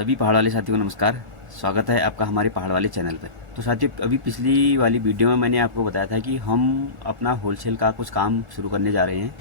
सभी पहाड़ वाले साथियों को नमस्कार। स्वागत है आपका हमारे पहाड़ वाले चैनल पर। तो साथियों, अभी पिछली वाली वीडियो में मैंने आपको बताया था कि हम अपना होलसेल का कुछ काम शुरू करने जा रहे हैं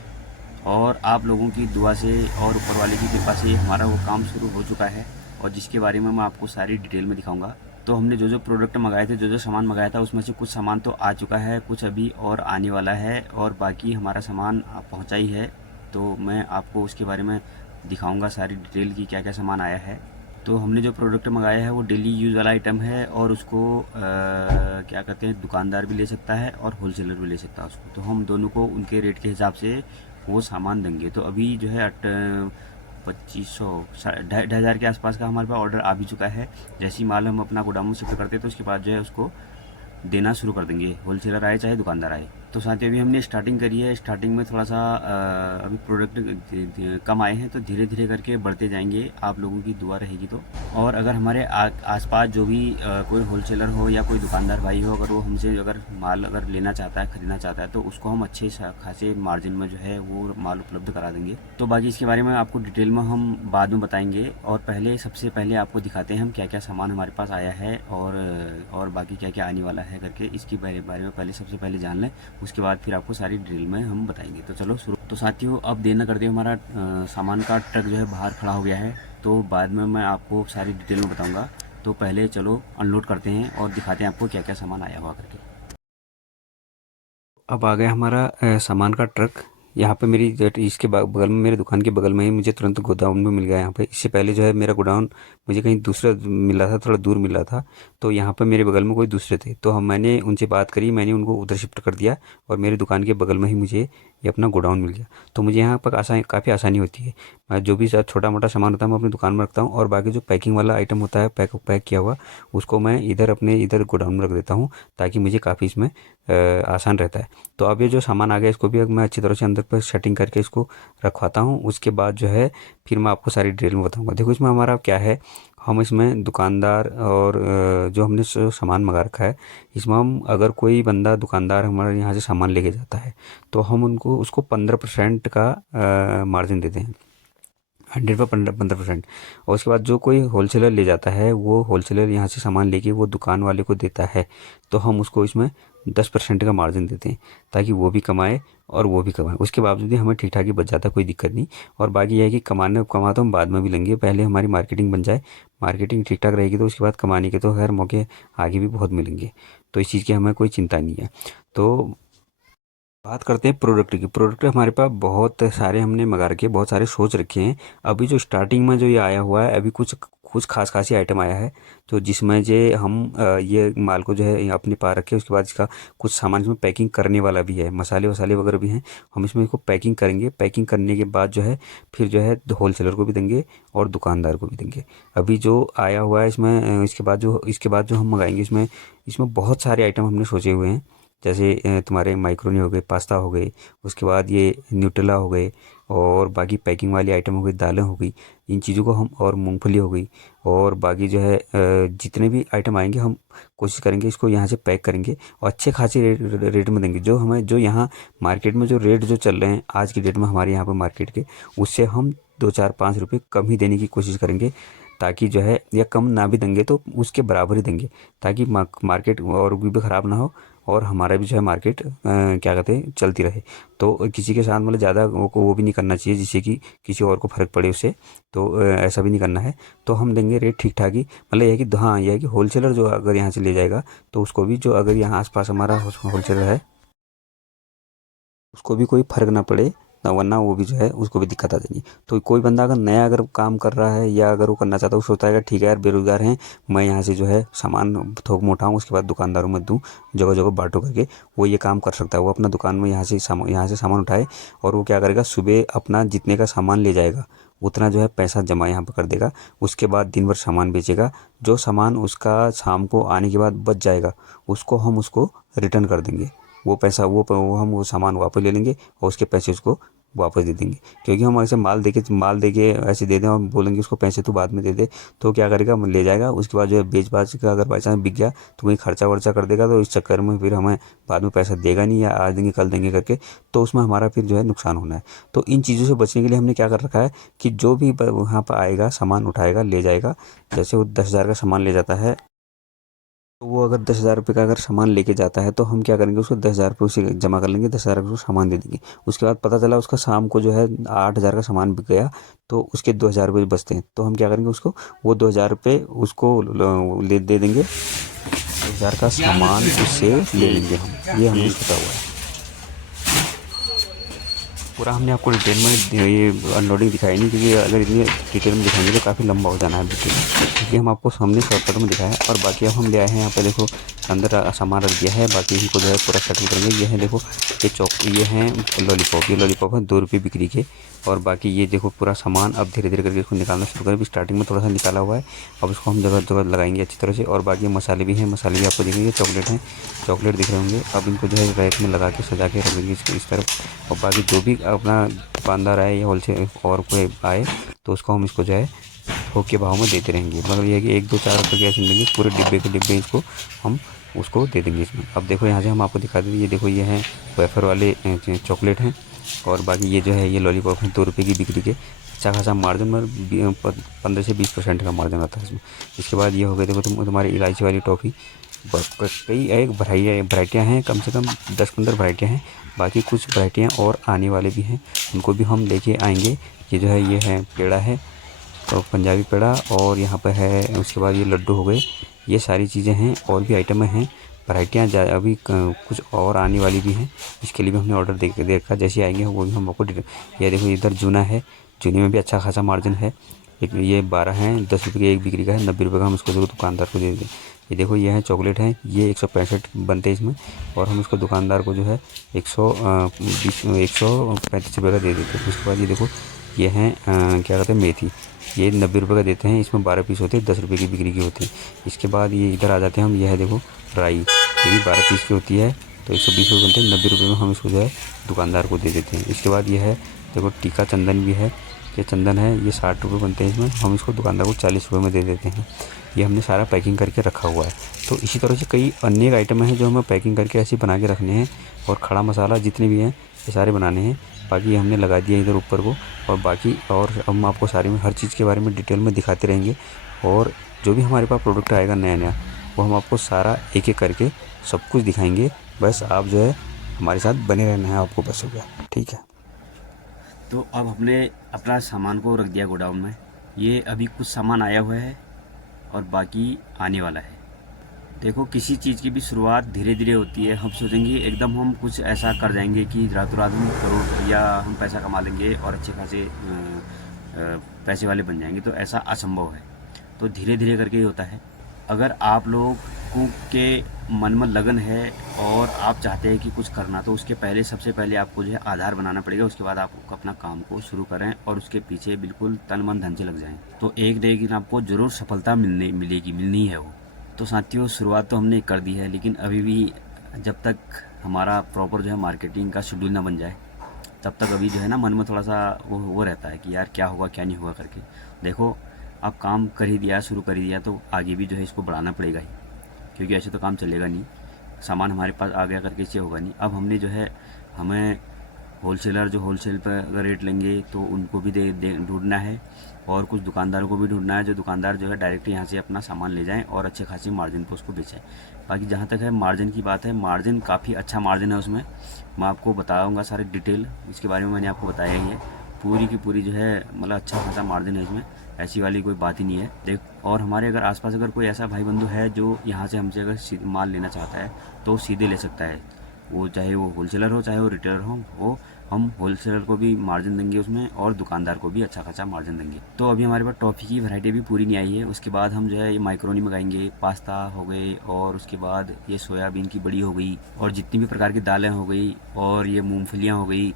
और आप लोगों की दुआ से और ऊपर वाले की कृपा से हमारा वो काम शुरू हो चुका है और जिसके बारे में मैं आपको सारी डिटेल में दिखाऊंगा। तो हमने जो जो प्रोडक्ट मंगाए थे, जो जो सामान मंगाया था, उसमें से कुछ सामान तो आ चुका है, कुछ अभी और आने वाला है और बाकी हमारा सामान पहुँचा ही है। तो मैं आपको उसके बारे में दिखाऊंगा सारी डिटेल की क्या क्या सामान आया है। तो हमने जो प्रोडक्ट मंगाया है वो डेली यूज़ वाला आइटम है और उसको क्या कहते हैं, दुकानदार भी ले सकता है और होलसेलर भी ले सकता है उसको। तो हम दोनों को उनके रेट के हिसाब से वो सामान देंगे। तो अभी जो है 2500 ढाई हज़ार के आसपास का हमारे पास ऑर्डर आ भी चुका है। जैसे ही माल हम अपना गोदाम में शिफ्ट करते हैं तो उसके बाद जो है उसको देना शुरू कर देंगे, होलसेलर आए चाहे दुकानदार आए। तो साथियों, अभी हमने स्टार्टिंग करी है। स्टार्टिंग में थोड़ा सा अभी प्रोडक्ट कम आए हैं, तो धीरे धीरे करके बढ़ते जाएंगे, आप लोगों की दुआ रहेगी तो। और अगर हमारे आसपास जो भी कोई होलसेलर हो या कोई दुकानदार भाई हो, अगर वो हमसे अगर माल अगर लेना चाहता है, खरीदना चाहता है, तो उसको हम अच्छे खासे मार्जिन में जो है वो माल उपलब्ध करा देंगे। तो बाकी इसके बारे में आपको डिटेल में हम बाद में बताएंगे। और पहले सबसे पहले आपको दिखाते हैं हम क्या क्या सामान हमारे पास आया है और बाकी क्या क्या आने वाला है करके। इसके बारे में पहले सबसे पहले जान लें, उसके बाद फिर आपको सारी डिटेल में हम बताएंगे। तो चलो शुरू। तो साथियों, अब देर न करते हमारा सामान का ट्रक जो है बाहर खड़ा हो गया है, तो बाद में मैं आपको सारी डिटेल में बताऊंगा। तो पहले चलो अनलोड करते हैं और दिखाते हैं आपको क्या क्या सामान आया हुआ करके। अब आ गया हमारा सामान का ट्रक। यहाँ पे मेरी इसके बगल में, मेरे दुकान के बगल में ही मुझे तुरंत गोदाम में मिल गया यहाँ पे। इससे पहले जो है मेरा गोडाउन मुझे कहीं दूसरा मिल रहा था, थोड़ा दूर मिल रहा था। तो यहाँ पे मेरे बगल में कोई दूसरे थे, तो मैंने उनसे बात करी, मैंने उनको उधर शिफ्ट कर दिया और मेरे दुकान के बगल में ही मुझे ये अपना गोडाउन मिल गया। तो मुझे यहाँ पर काफ़ी आसानी होती है। मैं जो भी छोटा मोटा सामान होता है मैं अपनी दुकान में रखता हूँ और बाकी जो पैकिंग वाला आइटम होता है, पैक किया हुआ, उसको मैं इधर गोडाउन में रख देता हूँ, ताकि मुझे काफ़ी इसमें आसान रहता है। तो अब ये जो सामान आ गया, इसको भी अब मैं अच्छी तरह से अंदर पर सेटिंग करके इसको रखवाता हूँ। उसके बाद जो है फिर मैं आपको सारी डिटेल में बताऊँगा। देखो इसमें हमारा क्या है, हम इसमें दुकानदार और जो हमने सामान मंगा रखा है, इसमें हम अगर कोई बंदा दुकानदार हमारे यहाँ से सामान लेके जाता है तो हम उनको उसको 15% का मार्जिन देते हैं, 100 पर 15%। और उसके बाद जो कोई होलसेलर ले जाता है, वो होलसेलर यहाँ से सामान लेके वो दुकान वाले को देता है, तो हम उसको इसमें 10% का मार्जिन देते हैं, ताकि वो भी कमाए और वो भी कमाए। उसके बावजूद भी हमें ठीक ठाक ही बच जाता है, कोई दिक्कत नहीं। और बाकी यह है कि कमा तो हम बाद में भी लेंगे, पहले हमारी मार्केटिंग बन जाए। मार्केटिंग ठीक ठाक रहेगी तो उसके बाद कमाने के तो खैर मौके आगे भी बहुत मिलेंगे, तो इस चीज़ की हमें कोई चिंता नहीं है। तो बात करते हैं प्रोडक्ट की। प्रोडक्ट हमारे पास बहुत सारे हमने मंगा रखे, बहुत सारे सोच रखे हैं। अभी जो स्टार्टिंग में जो ये आया हुआ है, अभी कुछ कुछ खास ही आइटम आया है, तो जिसमें जे हम ये माल को जो है अपने पा रखे। उसके बाद इसका कुछ सामान इसमें पैकिंग करने वाला भी है, मसाले वसाले वगैरह भी हैं। हम इसमें इसको पैकिंग करेंगे। पैकिंग करने के बाद जो है फिर जो है होलसेलर को भी देंगे और दुकानदार को भी देंगे। अभी जो आया हुआ है इसमें इसके बाद जो हम मंगाएंगे, इसमें इसमें बहुत सारे आइटम हमने सोचे हुए हैं। जैसे तुम्हारे माइक्रोनी हो गए, पास्ता हो गए, उसके बाद ये न्यूटेला हो गए, और बाकी पैकिंग वाली आइटम हो गई, दालें हो गई, इन चीज़ों को हम, और मूंगफली हो गई, और बाकी जो है जितने भी आइटम आएंगे हम कोशिश करेंगे इसको यहाँ से पैक करेंगे और अच्छे खासे रेट में देंगे। जो यहाँ मार्केट में जो रेट जो चल रहे हैं आज की डेट में हमारे यहाँ पर मार्केट के, उससे हम 2 4 5 रुपये कम ही देने की कोशिश करेंगे, ताकि जो है, या कम ना भी देंगे तो उसके बराबर ही देंगे, ताकि मार्केट और भी ख़राब ना हो और हमारा भी जो है मार्केट क्या कहते हैं चलती रहे। तो किसी के साथ मतलब ज़्यादा वो भी नहीं करना चाहिए जिससे कि किसी और को फ़र्क पड़े उससे। तो ऐसा भी नहीं करना है। तो हम देंगे रेट ठीक ठाक ही, मतलब यह है कि हाँ, यह है कि होलसेलर जो अगर यहाँ से ले जाएगा तो उसको भी, जो अगर यहाँ आसपास हमारा होलसेलर है, उसको भी कोई फ़र्क ना पड़े ना, वरना वो भी जो है उसको भी दिक्कत आ जाएगी। तो कोई बंदा अगर नया अगर काम कर रहा है या अगर वो करना चाहता है, वो सोचता है ठीक है यार, बेरोज़गार हैं, मैं यहाँ से जो है सामान थोक में उठाऊँ, उसके बाद दुकानदारों में दूँ, जगह जगह बांटो करके, वो ये काम कर सकता है। वो अपना दुकान में यहाँ से सामान उठाए और वो क्या करेगा, सुबह अपना जितने का सामान ले जाएगा उतना जो है पैसा जमा यहाँ पर कर देगा। उसके बाद दिन भर सामान बेचेगा। जो सामान उसका शाम को आने के बाद बच जाएगा, उसको हम उसको रिटर्न कर देंगे। वो पैसा वो हम वो सामान वापस ले लेंगे और उसके पैसे उसको वापस दे देंगे। क्योंकि हम ऐसे माल देके ऐसे दे दें और बोलेंगे उसको पैसे तू बाद में दे दे, तो क्या करेगा, ले जाएगा, उसके बाद जो है बेच बाच का अगर बाई चांस बिक गया तो वहीं खर्चा वर्चा कर देगा, तो इस चक्कर में फिर हमें बाद में पैसा देगा नहीं, या आज देंगे कल देंगे करके, तो उसमें हमारा फिर जो है नुकसान होना है। तो इन चीज़ों से बचने के लिए हमने क्या कर रखा है कि जो भी वहाँ पर आएगा, सामान उठाएगा, ले जाएगा, जैसे वो 10,000 का सामान ले जाता है, तो वो अगर 10,000 रुपये का अगर सामान लेके जाता है, तो हम क्या करेंगे, उसको 10,000 रुपये उसे जमा कर लेंगे, 10,000 रुपये सामान दे देंगे। उसके बाद पता चला उसका शाम को जो है 8,000 का सामान बिक गया, तो उसके 2,000 रुपये बचते हैं, तो हम क्या करेंगे, उसको वो 2,000 रुपये उसको दे देंगे, 2,000 का सामान उससे ले लेंगे हम। ये हमने सोचा हुआ है। पूरा हमने आपको डिटेल में ये अनलोडिंग दिखाई नहीं, क्योंकि अगर इतनी डिटेल में दिखाएंगे तो काफ़ी लंबा हो जाना है डिटेल में, क्योंकि हम आपको सामने शॉर्टकट में दिखाया है। और बाकी अब हम ले आए हैं यहाँ पे, देखो अंदर सामान रख दिया है, बाकी इनको जो है पूरा सेटल करेंगे। ये है देखो, ये हैं लॉलीपॉप, ये लॉलीपॉप है 2 रुपये बिक्री के। और बाकी ये देखो पूरा सामान अब धीरे धीरे करके इसको निकालना शुरू करें। स्टार्टिंग में थोड़ा सा निकाला हुआ है, अब इसको हम जगह जगह लगाएंगे अच्छी तरह से। और बाकी मसाले भी हैं, मसाले भी आपको दिखेंगे, चॉकलेट हैं, चॉकलेट दिख रहे होंगे। अब इनको जो है रैक में लगा के सजा के रख देंगे इस तरफ। और बाकी जो भी अपना दुकानदार आए या होलसेल और कोई आए, तो उसको हम इसको जो है थोक के भाव में देते रहेंगे। मगर ये है कि 1 2 4 रुपये के ऐसे देंगे, पूरे डिब्बे के डिब्बे इसको हम उसको दे देंगे इसमें। अब देखो यहाँ से हम आपको दिखा देंगे, ये देखो ये हैं वेफर वाले चॉकलेट हैं। और बाकी ये जो है ये लॉलीपॉप है 2 रुपये की बिक्री के। अच्छा खासा मार्जिन में 15 से 20% का मार्जिन आता है इसमें। इसके बाद ये हो गए देखो तुम्हारी इलायची वाली टॉफ़ी, कई एक वराइटियाँ हैं, कम से कम 10-15 वराइटियाँ हैं। बाकी कुछ वराइटियाँ और आने वाले भी हैं, उनको भी हम लेके आएंगे। ये जो है ये है पेड़ा है, तो पंजाबी पेड़ा, और यहाँ पर है उसके बाद ये लड्डू हो गए। ये सारी चीज़ें हैं, और भी आइटमें हैं, वराइटियाँ अभी कुछ और आने वाली भी हैं। इसके लिए भी हमने ऑर्डर देखा, जैसे आएंगे वो भी हम आपको ये देखो इधर जूना है, जूने में भी अच्छा खासा मार्जिन है। एक ये 12 हैं, 10 रुपये की एक बिक्री का है, 90 रुपये का हम इसको दुकानदार को दे दें। ये देखो ये है चॉकलेट हैं, ये 165 बनते हैं इसमें, और हम इसको दुकानदार को जो है 135 रुपये का दे देते हैं। उसके बाद ये देखो ये हैं क्या कहते हैं मेथी, ये 90 रुपये का देते हैं, इसमें 12 पीस होते हैं, 10 रुपये की बिक्री की होती है। इसके बाद ये इधर आ जाते हैं हम, ये है देखो राई, ये भी 12 पीस की होती है, तो 120 रुपये बनते हैं, 90 रुपये में हम इसको जो है दुकानदार को दे देते हैं। इसके बाद ये है देखो टीका चंदन भी है, ये चंदन है, ये 60 रुपये बनते हैं इसमें, हम इसको दुकानदार को 40 रुपये में दे देते हैं। ये हमने सारा पैकिंग करके रखा हुआ है। तो इसी तरह से कई अन्य आइटम हैं जो हमें पैकिंग करके ऐसे बना के रखने हैं। और खड़ा मसाला जितने भी हैं ये सारे बनाने हैं। बाकी हमने लगा दिया इधर ऊपर को, और बाकी और हम आपको सारे में हर चीज़ के बारे में डिटेल में दिखाते रहेंगे। और जो भी हमारे पास प्रोडक्ट आएगा नया नया, वो हम आपको सारा एक एक करके सब कुछ दिखाएंगे। बस आप जो है हमारे साथ बने रहना है आपको, बस हो गया, ठीक है। तो अब हमने अपना सामान को रख दिया गोडाउन में। ये अभी कुछ सामान आया हुआ है और बाकी आने वाला है। देखो किसी चीज़ की भी शुरुआत धीरे धीरे होती है। हम सोचेंगे एकदम हम कुछ ऐसा कर जाएंगे कि रातों रात हम करोड़ या हम पैसा कमा लेंगे और अच्छे खासे पैसे वाले बन जाएंगे, तो ऐसा असंभव है। तो धीरे धीरे करके ही होता है। अगर आप लोगों के मन में लगन है और आप चाहते हैं कि कुछ करना, तो उसके पहले सबसे पहले आपको जो है आधार बनाना पड़ेगा। उसके बाद आप अपना काम को शुरू करें और उसके पीछे बिल्कुल तन मन धन से लग जाएं, तो एक दिन आपको ज़रूर सफलता मिलनी है वो। तो साथियों शुरुआत तो हमने कर दी है, लेकिन अभी भी जब तक हमारा प्रॉपर जो है मार्केटिंग का शेड्यूल ना बन जाए, तब तक अभी जो है ना मन में थोड़ा सा वो रहता है कि यार क्या होगा क्या नहीं होगा करके। देखो आप काम कर ही दिया, शुरू कर ही दिया, तो आगे भी जो है इसको बढ़ाना पड़ेगा ही, क्योंकि ऐसे तो काम चलेगा नहीं। सामान हमारे पास आ गया करके इससे होगा नहीं। अब हमने जो है हमें होलसेलर जो होलसेल पर अगर रेट लेंगे तो उनको भी ढूंढना है, और कुछ दुकानदारों को भी ढूंढना है जो दुकानदार जो है डायरेक्ट यहाँ से अपना सामान ले जाएं और अच्छे खासी मार्जिन पर उसको बेचें। बाकी जहाँ तक है मार्जिन की बात है, मार्जिन काफ़ी अच्छा मार्जिन है उसमें। मैं आपको बताऊँगा सारी डिटेल, इसके बारे में मैंने आपको बताया ही है। पूरी की पूरी जो है मतलब अच्छा खासा मार्जिन है इसमें, ऐसी वाली कोई बात ही नहीं है। देख, और हमारे अगर आसपास अगर कोई ऐसा भाई बंधु है जो यहाँ से हमसे अगर माल लेना चाहता है तो सीधे ले सकता है, वो चाहे वो होलसेलर हो चाहे वो रिटेलर हो। वो हम होलसेलर को भी मार्जिन देंगे उसमें, और दुकानदार को भी अच्छा खासा मार्जिन देंगे। तो अभी हमारे पास टॉफ़ी की वैरायटी भी पूरी नहीं आई है। उसके बाद हम जो है ये माइक्रोनी मंगाएंगे, पास्ता हो गए, और उसके बाद ये सोयाबीन की बड़ी हो गई, और जितनी भी प्रकार की दालें हो गई, और ये मूंगफलियाँ हो गई,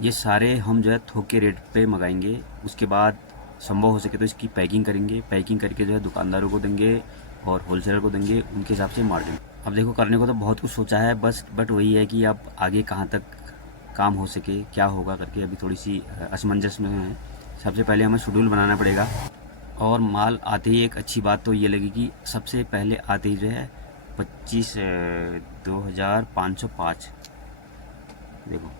ये सारे हम जो है थोक के रेट पे मंगाएंगे। उसके बाद संभव हो सके तो इसकी पैकिंग करेंगे, पैकिंग करके जो है दुकानदारों को देंगे और होलसेलर को देंगे, उनके हिसाब से मार्जिन। अब देखो करने को तो बहुत कुछ सोचा है, बट वही है कि अब आगे कहाँ तक काम हो सके, क्या होगा करके अभी थोड़ी सी असमंजस में है। सबसे पहले हमें शेड्यूल बनाना पड़ेगा और माल आते ही एक अच्छी बात तो ये लगेगी, सबसे पहले आते ही जो है 25,505 देखो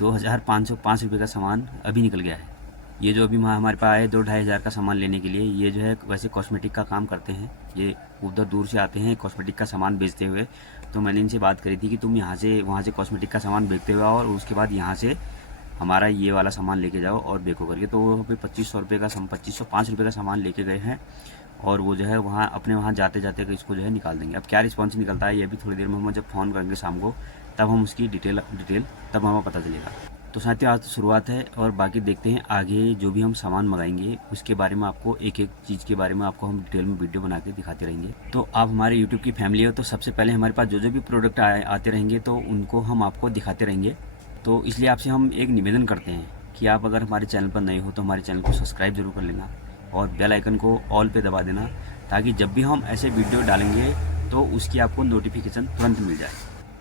2,505 रुपये का सामान अभी निकल गया है। ये जो अभी हमारे पास आए 2-2,500 का सामान लेने के लिए, ये जो है वैसे कॉस्मेटिक का काम करते हैं, ये उधर दूर से आते हैं कॉस्मेटिक का सामान बेचते हुए। तो मैंने इनसे बात करी थी कि तुम यहाँ से वहाँ से कॉस्मेटिक का सामान बेचते हुए और उसके बाद यहाँ से हमारा ये वाला सामान लेके जाओ और बेको करके। तो वो पे 2,500 रुपये का 2,505 रुपये का सामान लेके गए हैं और वो जो है वहाँ अपने वहाँ जाते जाते इसको जो है निकाल देंगे। अब क्या रिस्पॉन्स निकलता है ये भी थोड़ी देर में हम जब फ़ोन करेंगे शाम को, तब हम उसकी डिटेल तब हमें पता चलेगा। तो साथियों आज तो शुरुआत है और बाकी देखते हैं आगे जो भी हम सामान मंगाएंगे उसके बारे में आपको एक एक चीज़ के बारे में आपको हम डिटेल में वीडियो बना के दिखाते रहेंगे। तो आप हमारे यूट्यूब की फैमिली हो तो सबसे पहले हमारे पास जो जो भी प्रोडक्ट आते रहेंगे तो उनको हम आपको दिखाते रहेंगे। तो इसलिए आपसे हम एक निवेदन करते हैं कि आप अगर हमारे चैनल पर नए हो तो हमारे चैनल को सब्सक्राइब जरूर कर लेना और बेल आइकन को ऑल पे दबा देना, ताकि जब भी हम ऐसे वीडियो डालेंगे तो उसकी आपको नोटिफिकेशन तुरंत मिल जाए।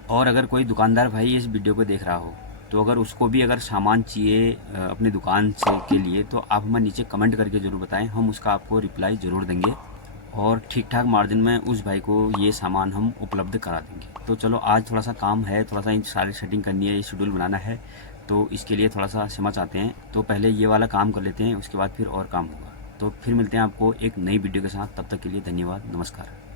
और अगर कोई दुकानदार भाई इस वीडियो को देख रहा हो तो अगर उसको भी अगर सामान चाहिए अपनी दुकान से के लिए, तो आप हमें नीचे कमेंट करके ज़रूर बताएं, हम उसका आपको रिप्लाई ज़रूर देंगे और ठीक ठाक मार्जिन में उस भाई को ये सामान हम उपलब्ध करा देंगे। तो चलो आज थोड़ा सा काम है, थोड़ा सा इन सारी सेटिंग करनी है, ये शेड्यूल बनाना है, तो इसके लिए थोड़ा सा समय चाहते हैं। तो पहले ये वाला काम कर लेते हैं, उसके बाद फिर और काम होगा। तो फिर मिलते हैं आपको एक नई वीडियो के साथ, तब तक के लिए धन्यवाद, नमस्कार।